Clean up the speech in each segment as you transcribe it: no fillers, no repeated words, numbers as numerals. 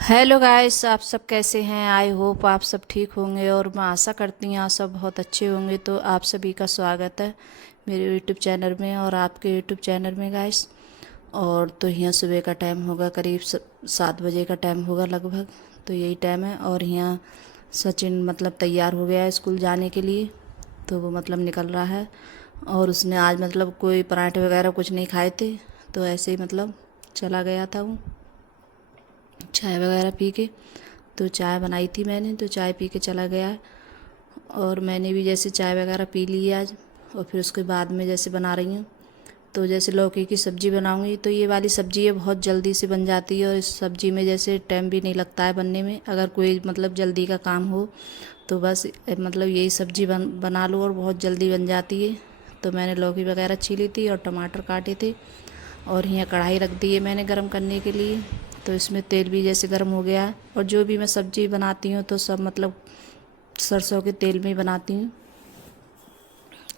Hello guys, आप सब कैसे हैं। आई होप आप सब ठीक होंगे और मैं आशा करती हूँ आप सब बहुत अच्छे होंगे। तो आप सभी का स्वागत है मेरे यूट्यूब चैनल में और आपके यूट्यूब चैनल में गाइस। और तो यहाँ सुबह का टाइम होगा, करीब 7 बजे का टाइम होगा लगभग। तो यही टाइम है और यहाँ सचिन मतलब तैयार हो गया है स्कूल जाने के लिए। तो वो मतलब निकल रहा है और उसने आज मतलब कोई पराठे वगैरह कुछ नहीं खाए थे, तो ऐसे ही मतलब चला गया था वो चाय वगैरह पी के। तो चाय बनाई थी मैंने, तो चाय पी के चला गया। और मैंने भी जैसे चाय वगैरह पी ली आज। और फिर उसके बाद में जैसे बना रही हूँ, तो जैसे लौकी की सब्ज़ी बनाऊँगी। तो ये वाली सब्ज़ी है बहुत जल्दी से बन जाती है और इस सब्ज़ी में जैसे टाइम भी नहीं लगता है बनने में। अगर कोई मतलब जल्दी का काम हो तो बस मतलब यही सब्ज़ी बना लो और बहुत जल्दी बन जाती है। तो मैंने लौकी वगैरह छीली थी और टमाटर काटे थे और यहाँ कढ़ाई रख दी है मैंने गरम करने के लिए। तो इसमें तेल भी जैसे गर्म हो गया है। और जो भी मैं सब्ज़ी बनाती हूँ तो सब मतलब सरसों के तेल में ही बनाती हूँ।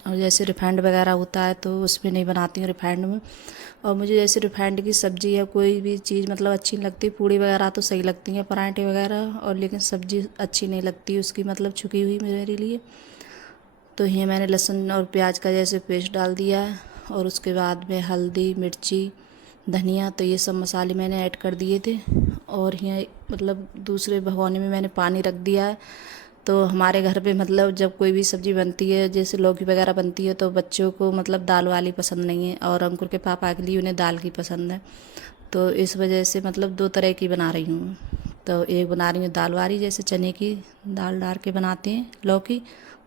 और जैसे रिफाइंड वगैरह होता है तो उसमें नहीं बनाती हूँ रिफाइंड में। और मुझे जैसे रिफाइंड की सब्ज़ी या कोई भी चीज़ मतलब अच्छी नहीं लगती। पूड़ी वगैरह तो सही लगती हैं, पराठे वगैरह, और लेकिन सब्ज़ी अच्छी नहीं लगती उसकी मतलब छुकी हुई मेरे लिए। तो ये मैंने लहसुन और प्याज का जैसे पेस्ट डाल दिया है और उसके बाद में हल्दी, मिर्ची, धनिया, तो ये सब मसाले मैंने ऐड कर दिए थे। और ये मतलब दूसरे भगोने में मैंने पानी रख दिया है। तो हमारे घर पे मतलब जब कोई भी सब्ज़ी बनती है जैसे लौकी वगैरह बनती है तो बच्चों को मतलब दाल वाली पसंद नहीं है और अंकुर के पापा के लिए उन्हें दाल की पसंद है। तो इस वजह से मतलब दो तरह की बना रही हूँ। तो एक बना रही हूँ दाल वाली, जैसे चने की दाल डाल के बनाते हैं लौकी,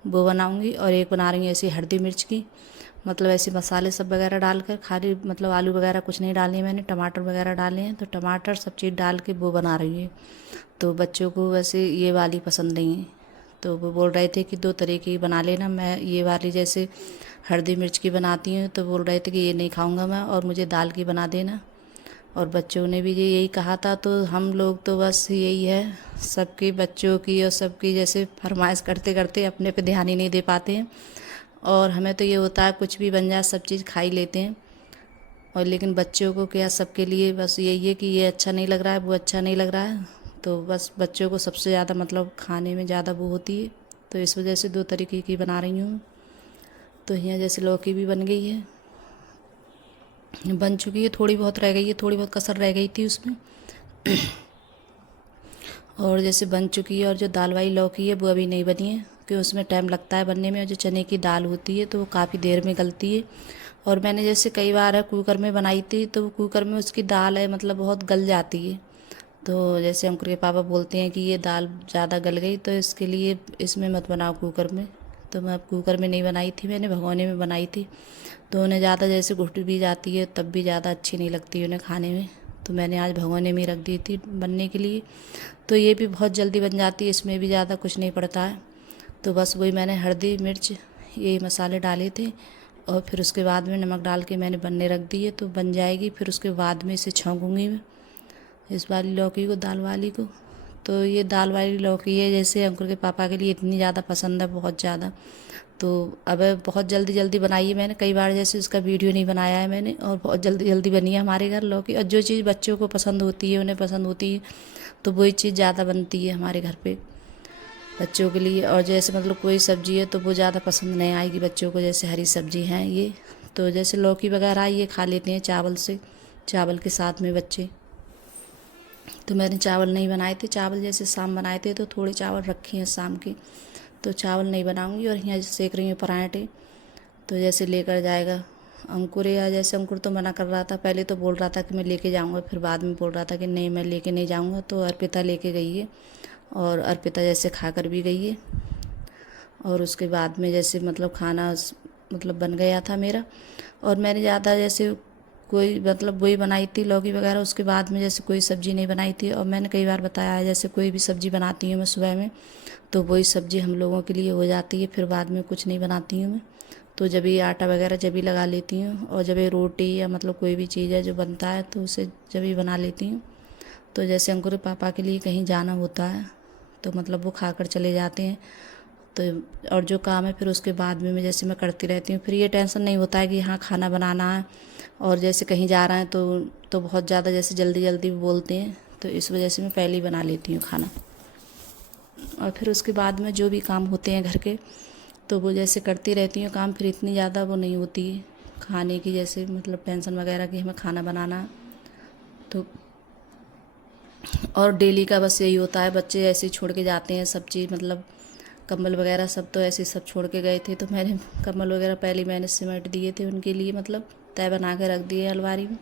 वो बनाऊँगी। और एक बना रही हूँ ऐसी हल्दी मिर्च की, मतलब ऐसे मसाले सब वगैरह डालकर, खाली मतलब आलू वगैरह कुछ नहीं डालनी है मैंने, टमाटर वगैरह डाले हैं तो टमाटर सब चीज़ डाल के वो बना रही है। तो बच्चों को वैसे ये वाली पसंद नहीं है। तो वो बोल रहे थे कि दो तरह की बना लेना। मैं ये वाली जैसे हल्दी मिर्च की बनाती हूँ तो बोल रहे थे कि ये नहीं खाऊंगा मैं और मुझे दाल की बना देना। और बच्चों ने भी यही कहा था। तो हम लोग तो बस यही है, सबके बच्चों की और सबकी जैसे फरमाइश करते करते अपने पे ध्यान ही नहीं दे पाते हैं। और हमें तो ये होता है कुछ भी बन जाए सब चीज़ खा ही लेते हैं। और लेकिन बच्चों को क्या, सबके लिए बस यही है कि ये अच्छा नहीं लग रहा है, वो अच्छा नहीं लग रहा है। तो बस बच्चों को सबसे ज़्यादा मतलब खाने में ज़्यादा वो होती है। तो इस वजह से दो तरीके की बना रही हूँ। तो यहाँ जैसे लौकी भी बन गई है, बन चुकी है, थोड़ी बहुत रह गई है, थोड़ी बहुत कसर रह गई थी उसमें। और जैसे बन चुकी है। और जो दाल वाली लौकी है वो अभी नहीं बनी है क्योंकि उसमें टाइम लगता है बनने में। और जो चने की दाल होती है तो वो काफ़ी देर में गलती है। और मैंने जैसे कई बार है कुकर में बनाई थी तो कुकर में उसकी दाल है मतलब बहुत गल जाती है। तो जैसे अंकुर के पापा बोलते हैं कि ये दाल ज़्यादा गल गई तो इसके लिए इसमें मत बनाओ कुकर में। तो मैं अब कुकर में नहीं बनाई थी, मैंने भगोने में बनाई थी। तो उन्हें ज़्यादा जैसे घुट भी जाती है तब भी ज़्यादा अच्छी नहीं लगती उन्हें खाने में। तो मैंने आज भगोने में ही रख दी थी बनने के लिए। तो ये भी बहुत जल्दी बन जाती है, इसमें भी ज़्यादा कुछ नहीं पड़ता है। तो बस वही मैंने हल्दी मिर्च यही मसाले डाले थे और फिर उसके बाद में नमक डाल के मैंने बनने रख दिए। तो बन जाएगी, फिर उसके बाद में इसे छौंकूँगी मैं इस वाली लौकी को, दाल वाली को। तो ये दाल वाली लौकी है जैसे अंकुर के पापा के लिए इतनी ज़्यादा पसंद है, बहुत ज़्यादा। तो अब बहुत जल्दी जल्दी बनाई है मैंने, कई बार जैसे उसका वीडियो नहीं बनाया है मैंने। और बहुत जल्दी जल्दी बनी है हमारे घर लौकी। और जो चीज़ बच्चों को पसंद होती है, उन्हें पसंद होती है, तो वही चीज़ ज़्यादा बनती है हमारे घर पे बच्चों के लिए। और जैसे मतलब कोई सब्ज़ी है तो वो ज़्यादा पसंद नहीं आएगी बच्चों को, जैसे हरी सब्ज़ी हैं ये। तो जैसे लौकी वगैरह ये खा लेते हैं चावल से, चावल के साथ में बच्चे। तो मैंने चावल नहीं बनाए थे, चावल जैसे शाम बनाए थे तो थोड़े चावल रखे हैं शाम के। तो चावल नहीं बनाऊंगी। और यहाँ सेक रही हूँ पराठे। तो जैसे लेकर जाएगा अंकुर, या जैसे अंकुर तो मना कर रहा था, पहले तो बोल रहा था कि मैं लेके जाऊंगा, फिर बाद में बोल रहा था कि नहीं मैं लेके नहीं जाऊंगा। तो अर्पिता लेके गई है और अर्पिता जैसे खा कर भी गई है। और उसके बाद में जैसे मतलब खाना मतलब बन गया था मेरा। और मैंने ज़्यादा जैसे कोई मतलब वही बनाई थी लौकी वगैरह, उसके बाद में जैसे कोई सब्ज़ी नहीं बनाई थी। और मैंने कई बार बताया है जैसे कोई भी सब्ज़ी बनाती हूँ मैं सुबह में तो वही सब्ज़ी हम लोगों के लिए हो जाती है, फिर बाद में कुछ नहीं बनाती हूँ मैं। तो जब ये आटा वगैरह जब ही लगा लेती हूँ। और जब ये रोटी या मतलब कोई भी चीज़ है जो बनता है तो उसे जब ही बना लेती हूँ। तो जैसे अंकुर पापा के लिए कहीं जाना होता है तो मतलब वो खा कर चले जाते हैं। तो और जो काम है फिर उसके बाद में मैं जैसे मैं करती रहती हूँ, फिर ये टेंशन नहीं होता है कि हाँ खाना बनाना है। और जैसे कहीं जा रहे हैं तो बहुत ज़्यादा जैसे जल्दी जल्दी बोलते हैं तो इस वजह से मैं पहले ही बना लेती हूँ खाना। और फिर उसके बाद में जो भी काम होते हैं घर के, तो वो जैसे करती रहती हूँ काम, फिर इतनी ज़्यादा वो नहीं होती है खाने की, जैसे मतलब टेंशन वगैरह की हमें खाना बनाना। तो और डेली का बस यही होता है, बच्चे ऐसे ही छोड़ के जाते हैं सब चीज़, मतलब कंबल वगैरह सब तो ऐसे सब छोड़ के गए थे, तो मैंने कंबल वगैरह पहले मैंने सिमट दिए थे उनके लिए, मतलब तय बना के रख दिए अलमारी में।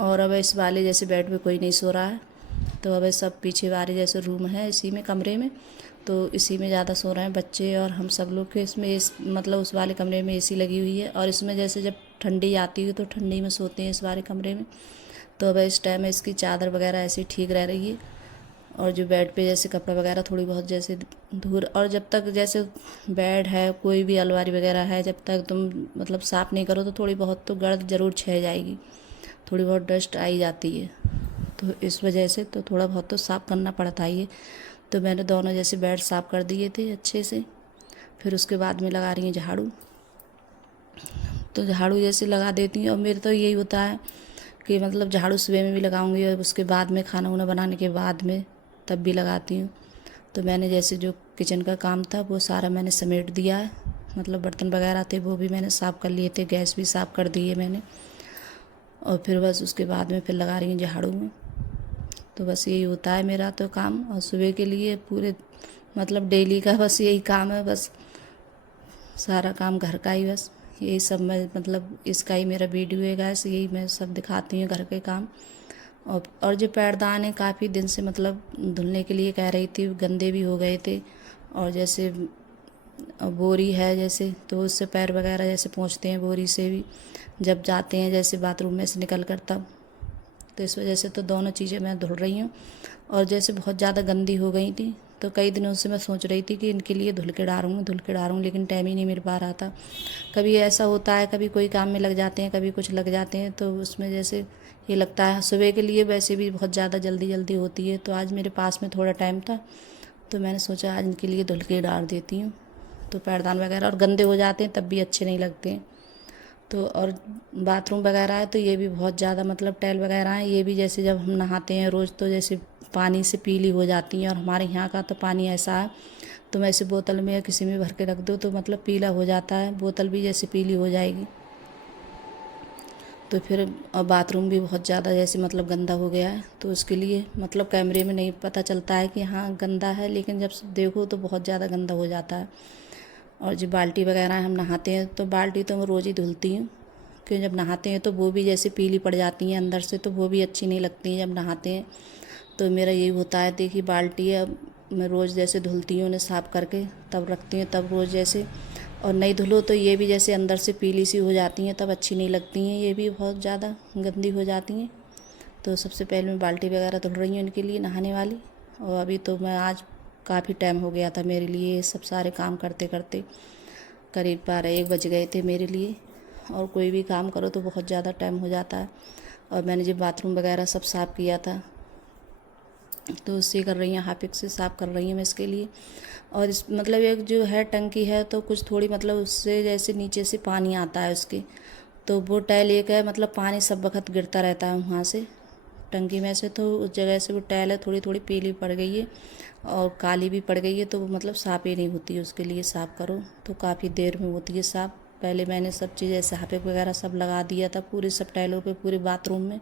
और अब इस वाले जैसे बेड पे कोई नहीं सो रहा है, तो अब सब पीछे वाले जैसे रूम है इसी में कमरे में, तो इसी में ज़्यादा सो रहे हैं बच्चे और हम सब लोग के। इसमें मतलब उस वाले कमरे में एसी लगी हुई है, और इसमें जैसे जब ठंडी आती है तो ठंडी में सोते हैं इस वाले कमरे में। तो अब इस टाइम में इसकी चादर वगैरह ऐसी ठीक रह रही है, और जो बेड पे जैसे कपड़ा वगैरह थोड़ी बहुत जैसे धूल, और जब तक जैसे बेड है कोई भी अलमारी वगैरह है, जब तक तुम मतलब साफ़ नहीं करो तो थोड़ी बहुत तो गर्द ज़रूर छह जाएगी, थोड़ी बहुत डस्ट आई जाती है। तो इस वजह से तो थोड़ा बहुत तो साफ़ करना पड़ता ही है। तो मैंने दोनों जैसे बेड साफ़ कर दिए थे अच्छे से। फिर उसके बाद में लगा रही हैं झाड़ू। तो झाड़ू जैसे लगा देती हूँ, और मेरे तो यही होता है कि मतलब झाड़ू सुबह में भी लगाऊंगी और उसके बाद में खाना वाना बनाने के बाद में तब भी लगाती हूँ। तो मैंने जैसे जो किचन का काम था वो सारा मैंने समेट दिया है, मतलब बर्तन वगैरह थे वो भी मैंने साफ़ कर लिए थे, गैस भी साफ़ कर दी है मैंने। और फिर बस उसके बाद में फिर लगा रही हूँ झाड़ू में। तो बस यही होता है मेरा तो काम, और सुबह के लिए पूरे मतलब डेली का बस यही काम है, बस सारा काम घर का ही, बस यही सब मैं मतलब इसका ही मेरा वीडियो है गैस, यही मैं सब दिखाती हूँ घर के काम। और जो पैरदान है काफ़ी दिन से मतलब धुलने के लिए कह रही थी, गंदे भी हो गए थे। और जैसे बोरी है जैसे, तो उससे पैर वगैरह जैसे पोंछते हैं बोरी से भी जब जाते हैं जैसे बाथरूम में से निकल कर तब। तो इस वजह से तो दोनों चीज़ें मैं धुल रही हूँ। और जैसे बहुत ज़्यादा गंदी हो गई थी, तो कई दिनों से मैं सोच रही थी कि इनके लिए धुल के डालूँ, लेकिन टाइम ही नहीं मिल पा रहा था। कभी ऐसा होता है, कभी कोई काम में लग जाते हैं, कभी कुछ लग जाते हैं, तो उसमें जैसे ये लगता है सुबह के लिए वैसे भी बहुत ज़्यादा जल्दी जल्दी होती है। तो आज मेरे पास में थोड़ा टाइम था, तो मैंने सोचा आज इनके लिए धुल के डाल देती हूँ। तो पैरदान वगैरह और गंदे हो जाते हैं तब भी अच्छे नहीं लगते हैं। तो और बाथरूम वगैरह है तो ये भी बहुत ज़्यादा मतलब टाइल वगैरह है, ये भी जैसे जब हम नहाते हैं रोज़ तो जैसे पानी से पीली हो जाती हैं। और हमारे यहाँ का तो पानी ऐसा है, तो मैं इसे बोतल में या किसी में भर के रख दो तो मतलब पीला हो जाता है, बोतल भी जैसे पीली हो जाएगी। तो फिर बाथरूम भी बहुत ज़्यादा जैसे मतलब गंदा हो गया है, तो उसके लिए मतलब कैमरे में नहीं पता चलता है कि हाँ गंदा है, लेकिन जब देखो तो बहुत ज़्यादा गंदा हो जाता है। और जो बाल्टी वगैरह हम नहाते हैं तो बाल्टी तो मैं रोज़ ही धुलती हूँ, क्योंकि जब नहाते हैं तो वो भी जैसे पीली पड़ जाती हैं अंदर से, तो वो भी अच्छी नहीं लगती हैं जब नहाते हैं। तो मेरा यही होता है, देखिए बाल्टी है मैं रोज़ जैसे धुलती हूँ उन्हें साफ़ करके तब रखती हूँ, तब रोज़ जैसे। और नहीं धुलो तो ये भी जैसे अंदर से पीली सी हो जाती हैं, तब अच्छी नहीं लगती हैं, ये भी बहुत ज़्यादा गंदी हो जाती हैं। तो सबसे पहले मैं बाल्टी वगैरह धुल रही हूँ इनके लिए नहाने वाली। और अभी तो मैं आज काफ़ी टाइम हो गया था मेरे लिए ये सब सारे काम करते करते, करीब 12-1 बज गए थे मेरे लिए। और कोई भी काम करो तो बहुत ज़्यादा टाइम हो जाता है। और मैंने जब बाथरूम वगैरह सब साफ़ किया था, तो उससे कर रही हूँ, हार्पिक से साफ़ कर रही हूँ मैं इसके लिए। और इस मतलब एक जो है टंकी है तो कुछ थोड़ी मतलब उससे जैसे नीचे से पानी आता है उसके, तो वो टाइल एक है मतलब पानी सब वक्त गिरता रहता है वहाँ से टंकी में से, तो उस जगह से वो टाइल है थोड़ी थोड़ी पीली पड़ गई है और काली भी पड़ गई है, तो वो मतलब साफ़ ही नहीं होती है। उसके लिए साफ़ करो तो काफ़ी देर में होती है साफ़। पहले मैंने सब चीज़ ऐसे हार्पिक वगैरह सब लगा दिया था पूरे सब टाइलों पे पूरे बाथरूम में।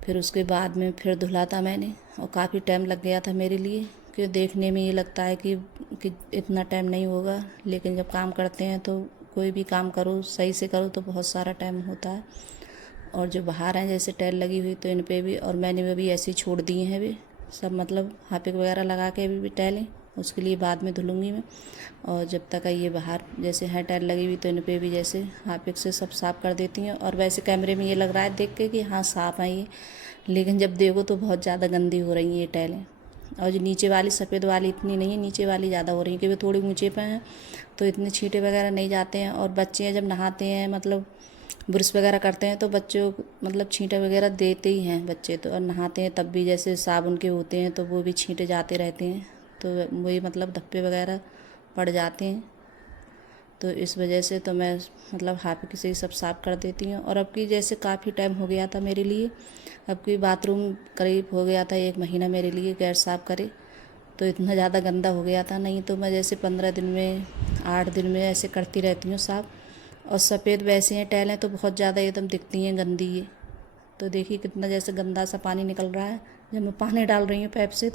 फिर उसके बाद में फिर धुला था मैंने, और काफ़ी टाइम लग गया था मेरे लिए, क्योंकि देखने में ये लगता है कि इतना टाइम नहीं होगा, लेकिन जब काम करते हैं तो कोई भी काम करो सही से करो तो बहुत सारा टाइम होता है। और जो बाहर हैं जैसे टाइल लगी हुई तो इन पे भी, और मैंने वो भी ऐसे ही छोड़ दिए हैं भी सब, मतलब हार्पिक वगैरह लगा के अभी भी टाइलें, उसके लिए बाद में धुलूँगी मैं। और जब तक ये बाहर जैसे है टाइल लगी हुई तो इन पे भी जैसे हार्पिक से सब साफ़ कर देती हैं। और वैसे कैमरे में ये लग रहा है देख के कि हाँ साफ़ है ये, लेकिन जब देखो तो बहुत ज़्यादा गंदी हो रही हैं ये टाइलें। और जो नीचे वाली सफ़ेद वाली इतनी नहीं है, नीचे वाली ज़्यादा हो रही है क्योंकि थोड़ी ऊंचे पे हैं, तो इतने छींटे वगैरह नहीं जाते हैं। और बच्चे जब नहाते हैं मतलब ब्रश वगैरह करते हैं तो बच्चों मतलब छींटे वगैरह देते ही हैं बच्चे तो, और नहाते हैं तब भी जैसे साबुन के होते हैं तो वो भी छींटे जाते रहते हैं, तो वही मतलब धब्बे वगैरह पड़ जाते हैं। तो इस वजह से तो मैं मतलब हार्पिक से ही सब साफ़ कर देती हूँ। और अब की जैसे काफ़ी टाइम हो गया था मेरे लिए, अब की बाथरूम करीब हो गया था 1 महीना मेरे लिए गैर साफ़ करे, तो इतना ज़्यादा गंदा हो गया था। नहीं तो मैं जैसे 15 दिन में 8 दिन में ऐसे करती रहती हूँ साफ़। और सफ़ेद वैसे हैं टाइलें तो बहुत ज़्यादा एकदम दिखती हैं गंदी है। तो देखिए कितना जैसे गंदा सा पानी निकल रहा है जब मैं पानी डाल रही हूँ पाइप से,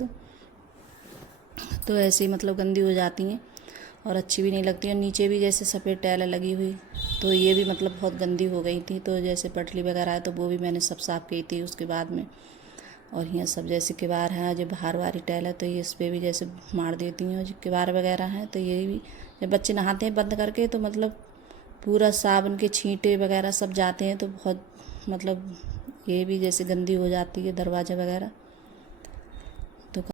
तो ऐसे ही मतलब गंदी हो जाती हैं और अच्छी भी नहीं लगती है। नीचे भी जैसे सफ़ेद टाइलें लगी हुई, तो ये भी मतलब बहुत गंदी हो गई थी। तो जैसे पटली वगैरह है तो वो भी मैंने सब साफ़ की थी उसके बाद में। और यहाँ सब जैसे किवाड़ हैं, जो बाहर वाली टाइल है तो ये इस पर भी जैसे मार देती हूँ। जो किवाड़ वगैरह हैं तो ये भी जब बच्चे नहाते हैं बंद करके तो मतलब पूरा साबुन के छींटे वगैरह सब जाते हैं, तो बहुत मतलब ये भी जैसे गंदी हो जाती है दरवाज़ा वगैरह।